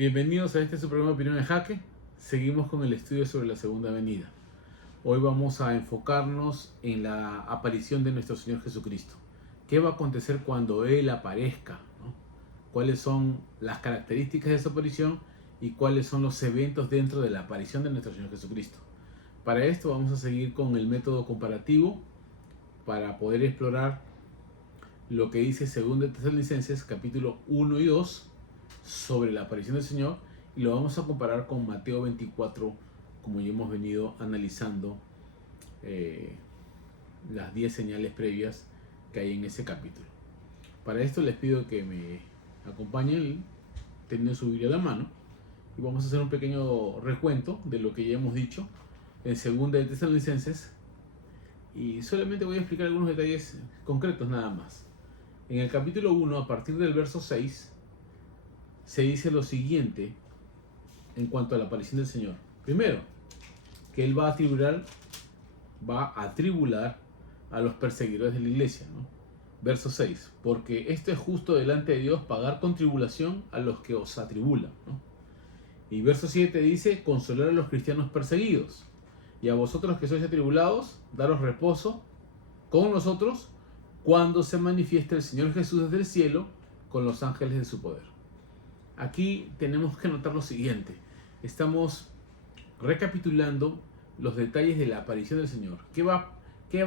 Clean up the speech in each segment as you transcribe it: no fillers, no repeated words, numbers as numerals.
Bienvenidos a este su programa Opinión en Jaque. Seguimos con el estudio sobre la segunda venida. Hoy vamos a enfocarnos en la aparición de nuestro Señor Jesucristo. ¿Qué va a acontecer cuando Él aparezca? ¿No? ¿Cuáles son las características de esa aparición y cuáles son los eventos dentro de la aparición de nuestro Señor Jesucristo? Para esto vamos a seguir con el método comparativo para poder explorar lo que dice 2 Tesalonicenses capítulo 1 y 2 sobre la aparición del Señor, y lo vamos a comparar con Mateo 24, como ya hemos venido analizando las 10 señales previas que hay en ese capítulo. Para esto les pido que me acompañen teniendo su Biblia a la mano, y vamos a hacer un pequeño recuento de lo que ya hemos dicho en 2 Tesalonicenses, y solamente voy a explicar algunos detalles concretos nada más. En el capítulo 1, a partir del verso 6, se dice lo siguiente en cuanto a la aparición del Señor. Primero, que Él va a tribular a los perseguidores de la iglesia, ¿no? Verso 6, porque esto es justo delante de Dios pagar con tribulación a los que os atribulan, ¿no? Y verso 7 dice, consolar a los cristianos perseguidos, y a vosotros que sois atribulados, daros reposo con nosotros cuando se manifieste el Señor Jesús desde el cielo con los ángeles de su poder. Aquí tenemos que notar lo siguiente. Estamos recapitulando los detalles de la aparición del Señor. ¿Qué va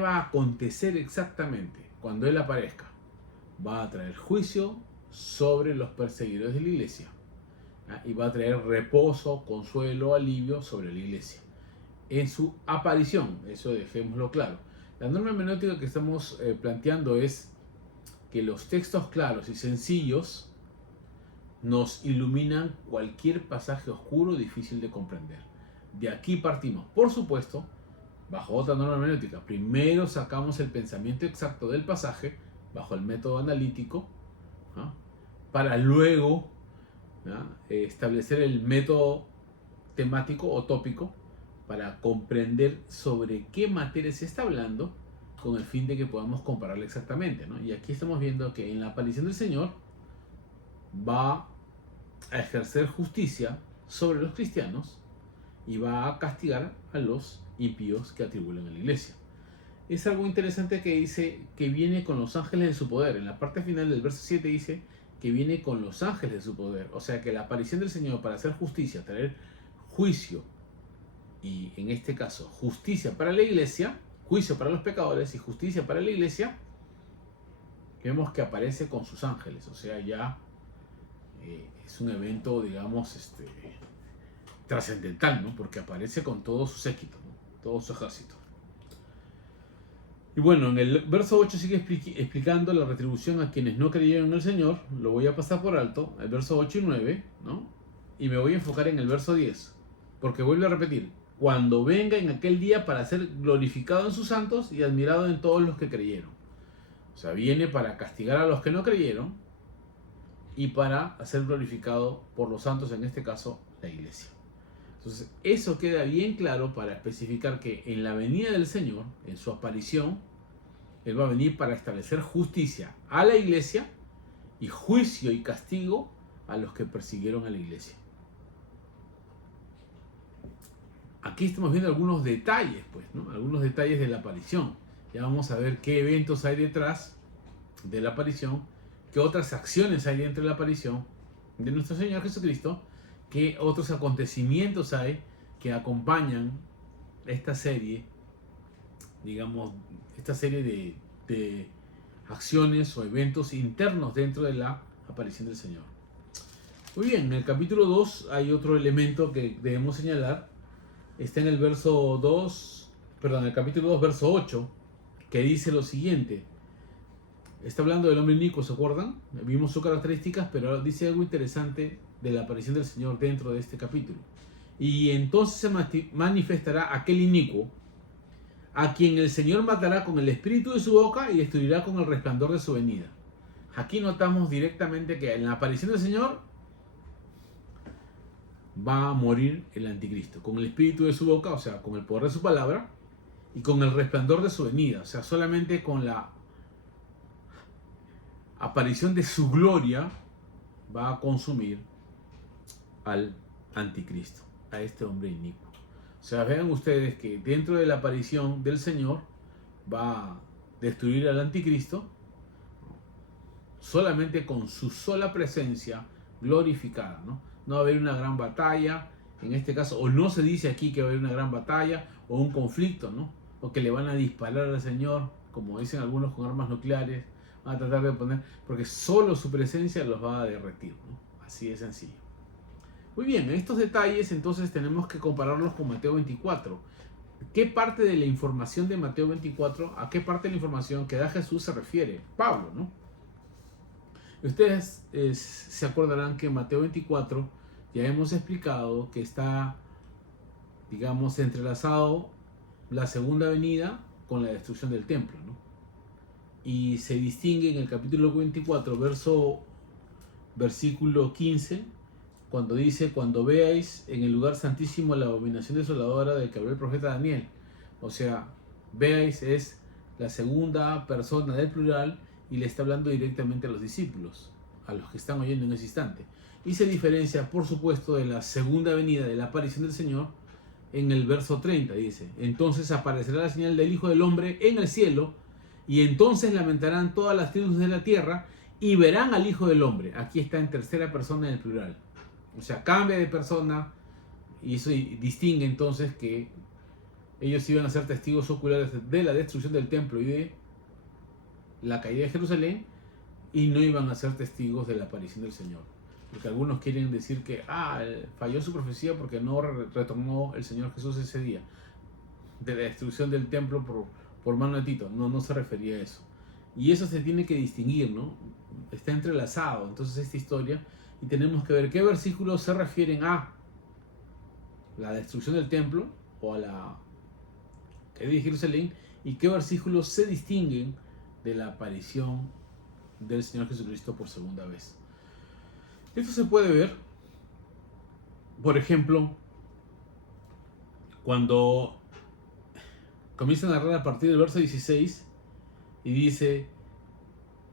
a acontecer exactamente cuando Él aparezca? Va a traer juicio sobre los perseguidores de la iglesia, ¿ah? Y va a traer reposo, consuelo, alivio sobre la iglesia. En su aparición, eso dejémoslo claro. La norma hermenéutica que estamos planteando es que los textos claros y sencillos nos iluminan cualquier pasaje oscuro difícil de comprender. De aquí partimos, por supuesto, bajo otra norma hermenéutica. Primero sacamos el pensamiento exacto del pasaje bajo el método analítico, ¿no? Para luego, ¿no?, establecer el método temático o tópico para comprender sobre qué materia se está hablando con el fin de que podamos compararla exactamente, ¿no? Y aquí estamos viendo que en la aparición del Señor va a ejercer justicia sobre los cristianos y va a castigar a los impíos que atribulan a la iglesia. Es algo interesante que dice que viene con los ángeles de su poder. En la parte final del verso 7 dice que viene con los ángeles de su poder. O sea que la aparición del Señor para hacer justicia, traer juicio, y en este caso justicia para la iglesia, juicio para los pecadores y justicia para la iglesia, vemos que aparece con sus ángeles. O sea, ya es un evento, digamos, trascendental, ¿no? Porque aparece con todo su séquito, ¿no? Todo su ejército. Y bueno, en el verso 8 sigue explicando la retribución a quienes no creyeron en el Señor. Lo voy a pasar por alto, el verso 8 y 9, ¿no? Y me voy a enfocar en el verso 10, porque vuelvo a repetir, cuando venga en aquel día para ser glorificado en sus santos y admirado en todos los que creyeron. O sea, viene para castigar a los que no creyeron y para ser glorificado por los santos, en este caso la iglesia. Entonces eso queda bien claro para especificar que en la venida del Señor, en su aparición, Él va a venir para establecer justicia a la iglesia y juicio y castigo a los que persiguieron a la iglesia. Aquí estamos viendo algunos detalles, pues, ¿no? Algunos detalles de la aparición. Ya vamos a ver qué eventos hay detrás de la aparición, qué otras acciones hay dentro de la aparición de nuestro Señor Jesucristo, qué otros acontecimientos hay que acompañan esta serie, digamos, esta serie de acciones o eventos internos dentro de la aparición del Señor. Muy bien, en el capítulo 2 hay otro elemento que debemos señalar. Está en el verso 2, perdón, el capítulo 2, verso 8, que dice lo siguiente. Está hablando del hombre inicuo, ¿se acuerdan? Vimos sus características, pero ahora dice algo interesante de la aparición del Señor dentro de este capítulo. Y entonces se manifestará aquel inicuo, a quien el Señor matará con el espíritu de su boca y destruirá con el resplandor de su venida. Aquí notamos directamente que en la aparición del Señor va a morir el anticristo, con el espíritu de su boca, o sea, con el poder de su palabra, y con el resplandor de su venida, o sea, solamente con la aparición de su gloria va a consumir al anticristo, a este hombre inicuo. O sea, vean ustedes que dentro de la aparición del Señor va a destruir al anticristo solamente con su sola presencia glorificada, ¿no? No va a haber una gran batalla, en este caso, o no se dice aquí que va a haber una gran batalla o un conflicto, ¿no? O que le van a disparar al Señor, como dicen algunos con armas nucleares, van a tratar de poner, porque solo su presencia los va a derretir, ¿no? Así de sencillo. Muy bien, estos detalles entonces tenemos que compararlos con Mateo 24. ¿Qué parte de la información de Mateo 24, a qué parte de la información que da Jesús se refiere? Pablo, ¿no? Ustedes se acordarán que en Mateo 24 ya hemos explicado que está, digamos, entrelazado la segunda venida con la destrucción del templo, ¿no? Y se distingue en el capítulo 24, versículo 15, cuando dice: cuando veáis en el lugar santísimo la abominación desoladora del que habló el profeta Daniel. O sea, veáis es la segunda persona del plural y le está hablando directamente a los discípulos, a los que están oyendo en ese instante. Y se diferencia, por supuesto, de la segunda venida, de la aparición del Señor, en el verso 30, dice: entonces aparecerá la señal del Hijo del Hombre en el cielo, y entonces lamentarán todas las tribus de la tierra y verán al Hijo del Hombre. Aquí está en tercera persona en el plural. O sea, cambia de persona, y eso distingue entonces que ellos iban a ser testigos oculares de la destrucción del templo y de la caída de Jerusalén, y no iban a ser testigos de la aparición del Señor. Porque algunos quieren decir que falló su profecía porque no retornó el Señor Jesús ese día de la destrucción del templo por mano de Tito. No se refería a eso. Y eso se tiene que distinguir, ¿no? Está entrelazado entonces esta historia, y tenemos que ver qué versículos se refieren a la destrucción del templo o a la caída de Jerusalén, y qué versículos se distinguen de la aparición del Señor Jesucristo por segunda vez. Esto se puede ver, por ejemplo, cuando comienza a narrar a partir del verso 16 y dice: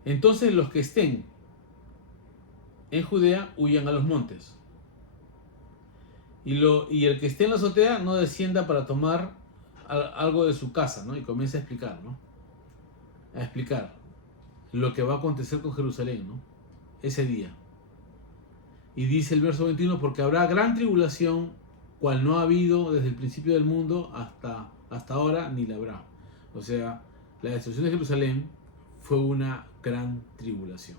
entonces los que estén en Judea huyan a los montes, y el que esté en la azotea no descienda para tomar algo de su casa, ¿no? Y comienza a explicar, ¿no? A explicar lo que va a acontecer con Jerusalén, ¿no? Ese día. Y dice el verso 21: porque habrá gran tribulación, cual no ha habido desde el principio del mundo hasta ahora, ni la habrá. O sea, la destrucción de Jerusalén fue una gran tribulación.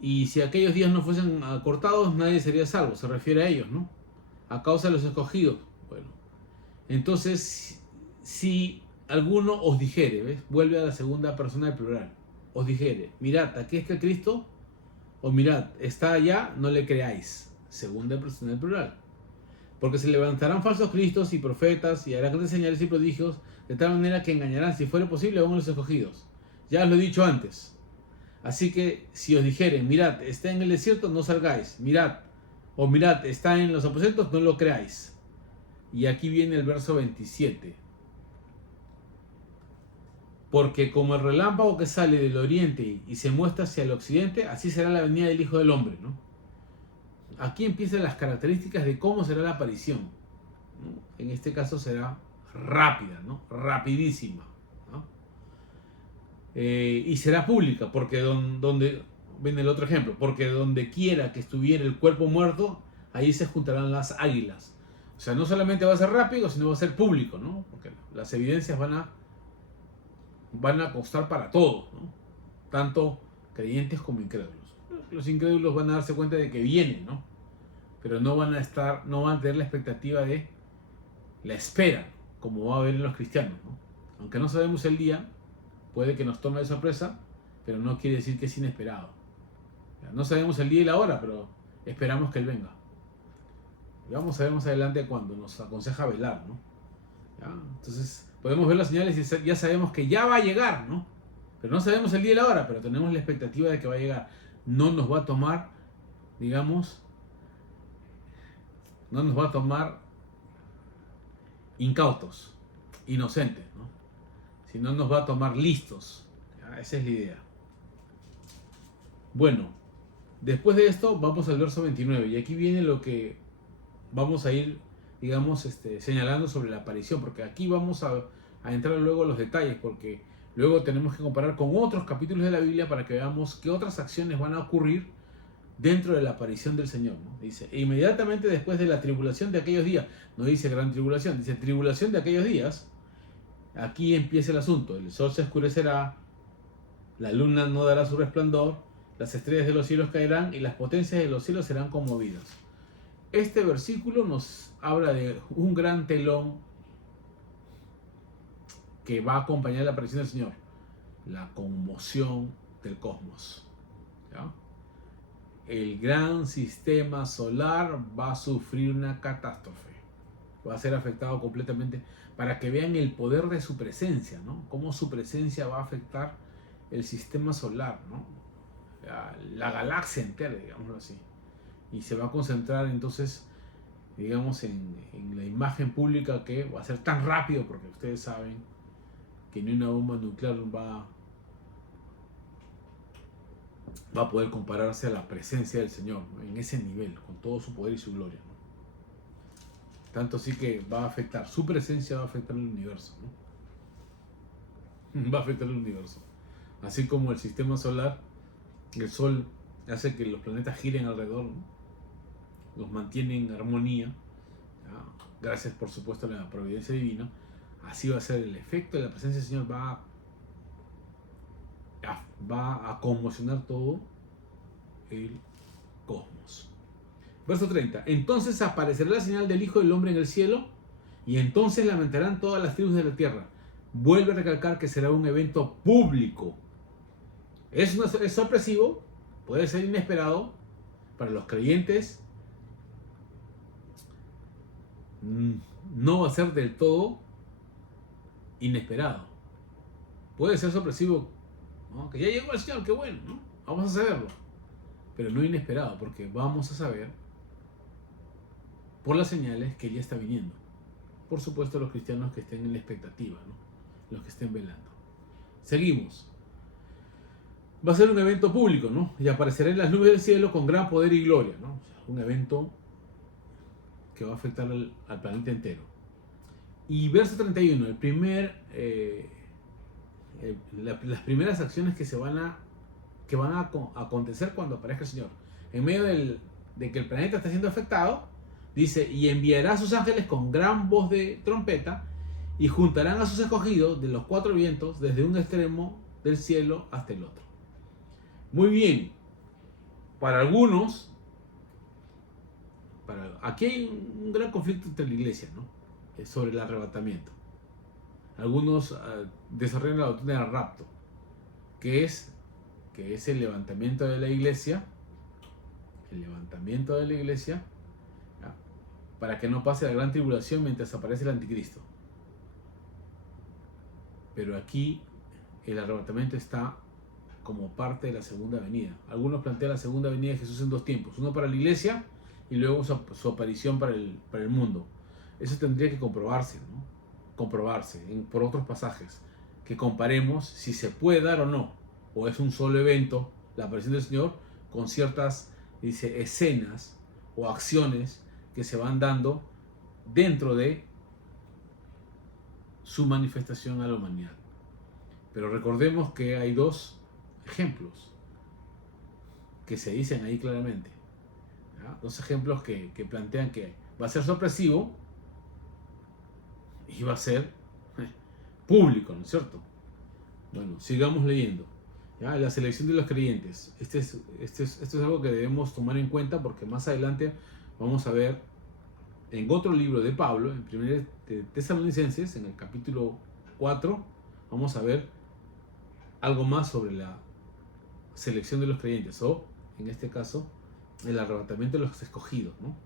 Y si aquellos días no fuesen acortados, nadie sería salvo. Se refiere a ellos, ¿no? A causa de los escogidos. Bueno, entonces, si alguno os dijere, ¿ves? Vuelve a la segunda persona del plural. Os dijere: mirad, aquí está Cristo, o mirad, está allá, no le creáis. Segunda persona del plural. Porque se levantarán falsos cristos y profetas, y harán grandes señales y prodigios, de tal manera que engañarán, si fuera posible, aún a los escogidos. Ya os lo he dicho antes. Así que si os dijeren: mirad, está en el desierto, no salgáis. Mirad, o mirad, está en los aposentos, no lo creáis. Y aquí viene el verso 27. Porque como el relámpago que sale del oriente y se muestra hacia el occidente, así será la venida del Hijo del Hombre, ¿no? Aquí empiezan las características de cómo será la aparición, ¿no? En este caso será rápida, ¿no? Rapidísima, ¿no? Y será pública, porque donde viene el otro ejemplo, porque donde quiera que estuviera el cuerpo muerto, ahí se juntarán las águilas. O sea, no solamente va a ser rápido, sino va a ser público, ¿no? Porque las evidencias van a constar para todos, ¿no? Tanto creyentes como incrédulos. Los incrédulos van a darse cuenta de que viene, ¿no? Pero no van a tener la expectativa de la espera, como va a haber en los cristianos, ¿no? Aunque no sabemos el día, puede que nos tome de sorpresa, pero no quiere decir que es inesperado. No sabemos el día y la hora, pero esperamos que Él venga. Y vamos a ver más adelante cuando nos aconseja velar, ¿no? ¿Ya? Entonces podemos ver las señales y ya sabemos que ya va a llegar, ¿no? Pero no sabemos el día y la hora, pero tenemos la expectativa de que va a llegar. No nos va a tomar, digamos, no nos va a tomar incautos, inocentes, ¿no? Sino nos va a tomar listos. ¿Ya? Esa es la idea. Bueno, Después de esto vamos al verso 29 y aquí viene lo que vamos a ir, digamos, señalando sobre la aparición, porque aquí vamos a entrar luego a los detalles, porque luego tenemos que comparar con otros capítulos de la Biblia para que veamos qué otras acciones van a ocurrir dentro de la aparición del Señor, ¿no? Dice, "E inmediatamente después de la tribulación de aquellos días", no dice gran tribulación, dice tribulación de aquellos días, aquí empieza el asunto, el sol se oscurecerá, la luna no dará su resplandor, las estrellas de los cielos caerán y las potencias de los cielos serán conmovidas. Este versículo nos habla de un gran telón que va a acompañar la aparición del Señor, la conmoción del cosmos, ¿ya? El gran sistema solar va a sufrir una catástrofe, va a ser afectado completamente, para que vean el poder de su presencia, ¿no? Cómo su presencia va a afectar el sistema solar, ¿no? La galaxia entera, digámoslo así, y se va a concentrar entonces, digamos, en la imagen pública, que va a ser tan rápido, porque ustedes saben que ni una bomba nuclear va a poder compararse a la presencia del Señor, ¿no? En ese nivel, con todo su poder y su gloria, ¿no? Tanto así que va a afectar, su presencia va a afectar el universo, ¿no? Va a afectar el universo. Así como el sistema solar, el Sol hace que los planetas giren alrededor, ¿no? Los mantiene en armonía, ¿ya? Gracias por supuesto a la providencia divina. Así va a ser el efecto de la presencia del Señor, va a conmocionar todo el cosmos. Verso 30. Entonces aparecerá la señal del Hijo del Hombre en el cielo, y entonces lamentarán todas las tribus de la tierra. Vuelve a recalcar que será un evento público. Es sorpresivo, puede ser inesperado para los creyentes. No va a ser del todo inesperado. Puede ser sorpresivo, ¿no? Que ya llegó el Señor, qué bueno, ¿no? Vamos a saberlo. Pero no inesperado, porque vamos a saber por las señales que ya está viniendo. Por supuesto, los cristianos que estén en la expectativa, ¿no? Los que estén velando. Seguimos. Va a ser un evento público, ¿no? Y aparecerá en las nubes del cielo con gran poder y gloria, ¿no? Un evento que va a afectar al planeta entero. Y verso 31, las primeras acciones que van a acontecer cuando aparezca el Señor. En medio de que el planeta está siendo afectado, dice, y enviará a sus ángeles con gran voz de trompeta, y juntarán a sus escogidos de los cuatro vientos, desde un extremo del cielo hasta el otro. Muy bien, para algunos, aquí hay un gran conflicto entre la iglesia, ¿no? Sobre el arrebatamiento. Algunos desarrollan la doctrina del rapto, que es el levantamiento de la iglesia, ¿ya? Para que no pase la gran tribulación mientras aparece el anticristo. Pero aquí el arrebatamiento está como parte de la segunda venida. Algunos plantean la segunda venida de Jesús en dos tiempos, uno para la iglesia y luego su aparición para el mundo. Eso tendría que comprobarse, ¿no? Por otros pasajes, que comparemos si se puede dar o no, o es un solo evento, la aparición del Señor, con ciertas, dice, escenas o acciones que se van dando dentro de su manifestación a la humanidad. Pero recordemos que hay dos ejemplos que se dicen ahí claramente, ¿ya? Dos ejemplos que plantean que va a ser sorpresivo y va a ser público, ¿no es cierto? Bueno, sigamos leyendo, ¿ya? La selección de los creyentes. Esto es algo que debemos tomar en cuenta, porque más adelante vamos a ver en otro libro de Pablo, en 1 Tesalonicenses, en el capítulo 4, vamos a ver algo más sobre la selección de los creyentes, o en este caso el arrebatamiento de los escogidos, ¿no?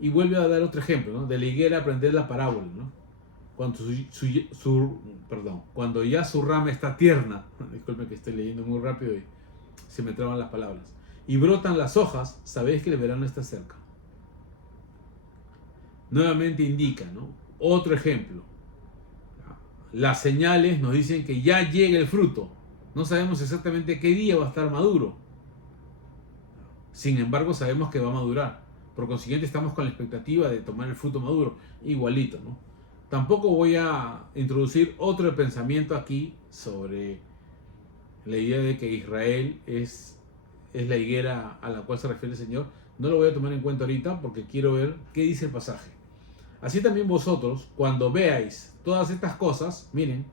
Y vuelve a dar otro ejemplo, ¿no? De la higuera aprender la parábola, ¿no? Cuando ya su rama está tierna, disculpen que estoy leyendo muy rápido y se me traban las palabras, y brotan las hojas, sabéis que el verano está cerca. Nuevamente indica, ¿no? Otro ejemplo. Las señales nos dicen que ya llega el fruto. No sabemos exactamente qué día va a estar maduro, Sin embargo, sabemos que va a madurar. Por consiguiente, estamos con la expectativa de tomar el fruto maduro, igualito, ¿no? Tampoco voy a introducir otro pensamiento aquí sobre la idea de que Israel es la higuera a la cual se refiere el Señor. No lo voy a tomar en cuenta ahorita porque quiero ver qué dice el pasaje. Así también vosotros, cuando veáis todas estas cosas, miren,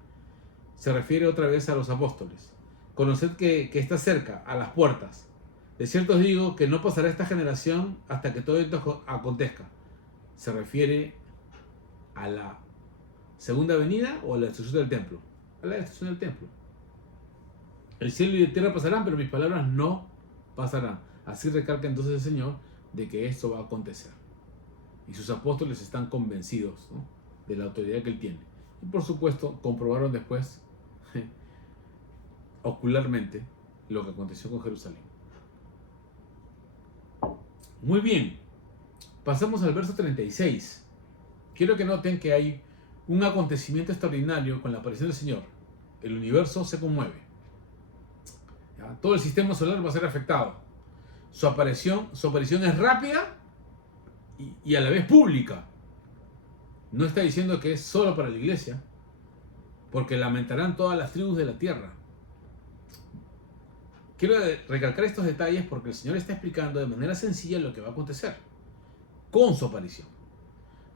se refiere otra vez a los apóstoles. Conoced que está cerca, a las puertas. De cierto os digo que no pasará esta generación hasta que todo esto acontezca. Se refiere a la segunda venida o a la destrucción del templo. A la destrucción del templo. El cielo y la tierra pasarán, pero mis palabras no pasarán. Así recalca entonces el Señor de que esto va a acontecer. Y sus apóstoles están convencidos, ¿no?, de la autoridad que Él tiene. Y por supuesto, comprobaron después, ocularmente, lo que aconteció con Jerusalén. Muy bien, pasamos al verso 36. Quiero que noten que hay un acontecimiento extraordinario con la aparición del Señor. El universo se conmueve. ¿Ya? Todo el sistema solar va a ser afectado. Su aparición es rápida y a la vez pública. No está diciendo que es solo para la iglesia, porque lamentarán todas las tribus de la tierra. Quiero recalcar estos detalles porque el Señor está explicando de manera sencilla lo que va a acontecer con su aparición.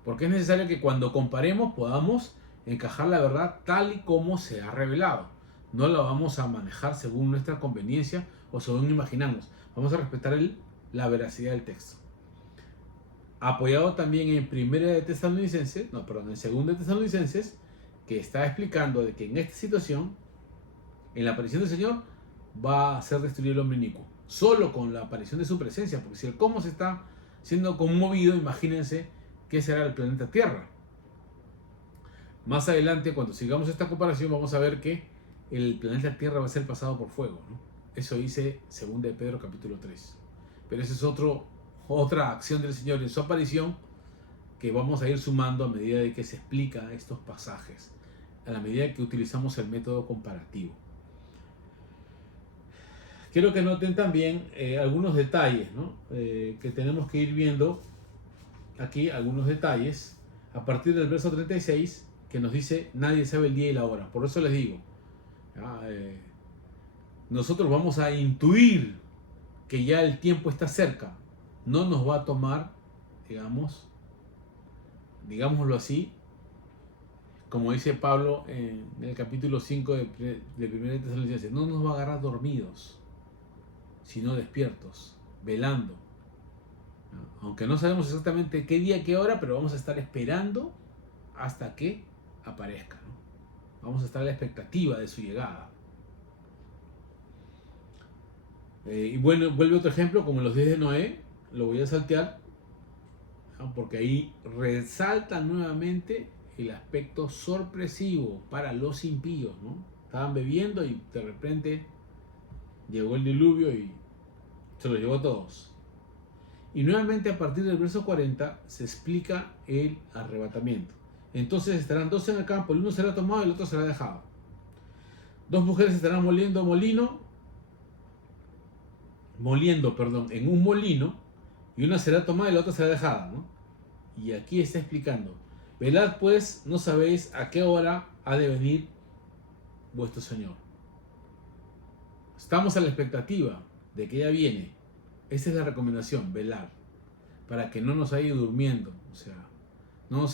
Porque es necesario que cuando comparemos podamos encajar la verdad tal y como se ha revelado. No la vamos a manejar según nuestra conveniencia o según imaginamos. Vamos a respetar la veracidad del texto. Apoyado también en en 2 de Tesalonicenses, que está explicando de que en esta situación, en la aparición del Señor, va a ser destruido el hombre inicuo. Solo con la aparición de su presencia, porque si el cosmos está siendo conmovido, imagínense qué será el planeta Tierra. Más adelante, cuando sigamos esta comparación, vamos a ver que el planeta Tierra va a ser pasado por fuego, ¿no? Eso dice 2 de Pedro capítulo 3. Pero esa es otra acción del Señor en su aparición que vamos a ir sumando a medida de que se explica estos pasajes, a la medida que utilizamos el método comparativo. Quiero que noten también algunos detalles, ¿no?, que tenemos que ir viendo aquí, algunos detalles a partir del verso 36, que nos dice: nadie sabe el día y la hora. Por eso les digo, nosotros vamos a intuir que ya el tiempo está cerca. No nos va a tomar, digámoslo así, como dice Pablo en el capítulo 5 de 1 Tesalonicenses, no nos va a agarrar dormidos, sino despiertos, velando. Aunque no sabemos exactamente qué día, qué hora, pero vamos a estar esperando hasta que aparezca, ¿no? Vamos a estar a la expectativa de su llegada. Y bueno, vuelve otro ejemplo, como los días de Noé. Lo voy a saltear, ¿no?, porque ahí resalta nuevamente el aspecto sorpresivo para los impíos, ¿no? Estaban bebiendo y de repente llegó el diluvio y se los llevó a todos. Y nuevamente a partir del verso 40 se explica el arrebatamiento. Entonces estarán dos en el campo, el uno será tomado y el otro será dejado. Dos mujeres estarán moliendo en un molino, y una será tomada y la otra será dejada, ¿no? Y aquí está explicando: velad pues, no sabéis a qué hora ha de venir vuestro Señor. Estamos a la expectativa de que ella viene. Esa es la recomendación, velar, para que no nos haya ido durmiendo, o sea, no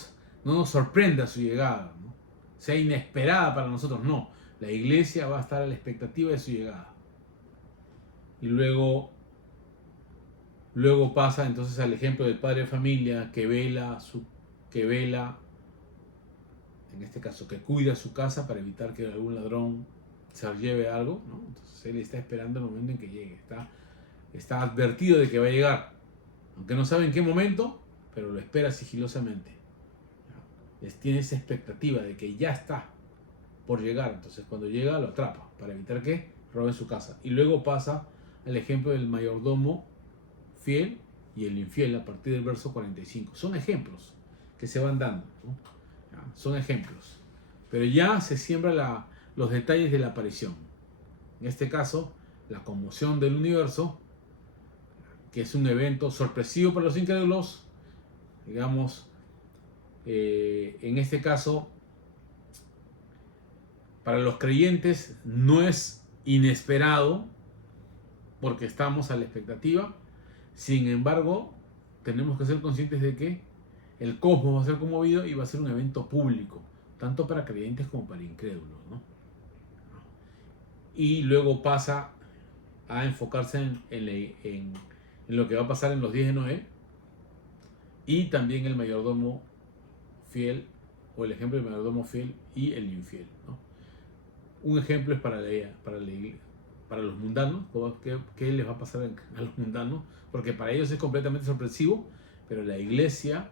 nos sorprenda su llegada, ¿no?, sea inesperada para nosotros. No, la iglesia va a estar a la expectativa de su llegada. Y luego pasa entonces al ejemplo del padre de familia que vela, en este caso, que cuida su casa para evitar que algún ladrón se lleve algo, ¿no? Entonces él está esperando el momento en que llegue, está advertido de que va a llegar, aunque no sabe en qué momento, pero lo espera sigilosamente. Tiene esa expectativa de que ya está por llegar. Entonces cuando llega lo atrapa para evitar que roben su casa. Y luego pasa al ejemplo del mayordomo fiel y el infiel a partir del verso 45. Son ejemplos que se van dando, ¿no? Son ejemplos, pero ya se siembra los detalles de la aparición. En este caso, la conmoción del universo, que es un evento sorpresivo para los incrédulos, digamos, en este caso, para los creyentes no es inesperado porque estamos a la expectativa. Sin embargo, tenemos que ser conscientes de que el cosmos va a ser conmovido y va a ser un evento público, tanto para creyentes como para incrédulos, ¿no? Y luego pasa a enfocarse en lo que va a pasar en los días de Noé, y también el mayordomo fiel, o el ejemplo del mayordomo fiel y el infiel, ¿no? Un ejemplo es para los mundanos, qué les va a pasar a los mundanos, porque para ellos es completamente sorpresivo, pero la iglesia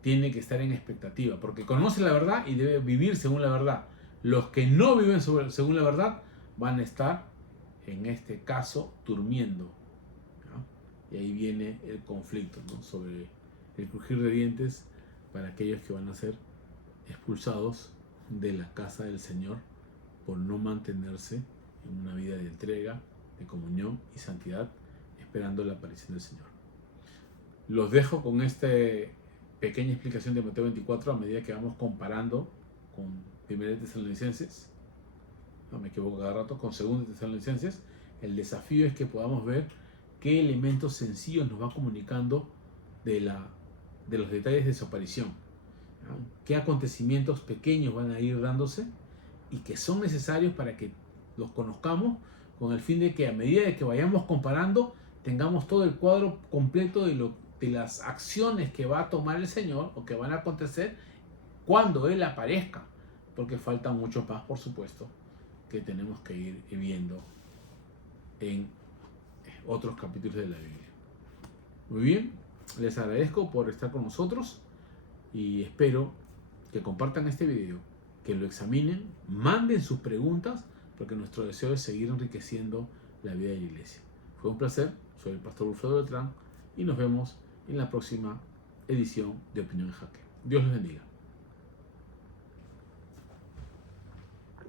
tiene que estar en expectativa, porque conoce la verdad y debe vivir según la verdad. Los que no viven según la verdad van a estar, en este caso, durmiendo, ¿no? Y ahí viene el conflicto, ¿no? Sobre el crujir de dientes para aquellos que van a ser expulsados de la casa del Señor por no mantenerse en una vida de entrega, de comunión y santidad, esperando la aparición del Señor. Los dejo con esta pequeña explicación de Mateo 24 a medida que vamos comparando con 1 Tesalonicenses, no me equivoco cada rato, con 2 Tesalonicenses. El desafío es que podamos ver qué elementos sencillos nos va comunicando de los detalles de su aparición, ¿no? Qué acontecimientos pequeños van a ir dándose y que son necesarios para que los conozcamos, con el fin de que a medida de que vayamos comparando tengamos todo el cuadro completo de las acciones que va a tomar el Señor o que van a acontecer cuando Él aparezca, porque faltan muchos más, por supuesto, que tenemos que ir viendo en otros capítulos de la Biblia. Muy bien, les agradezco por estar con nosotros y espero que compartan este video, que lo examinen, manden sus preguntas, porque nuestro deseo es seguir enriqueciendo la vida de la iglesia. Fue un placer, soy el pastor Wilfredo Beltrán y nos vemos en la próxima edición de Opinión en Jaque. Dios los bendiga.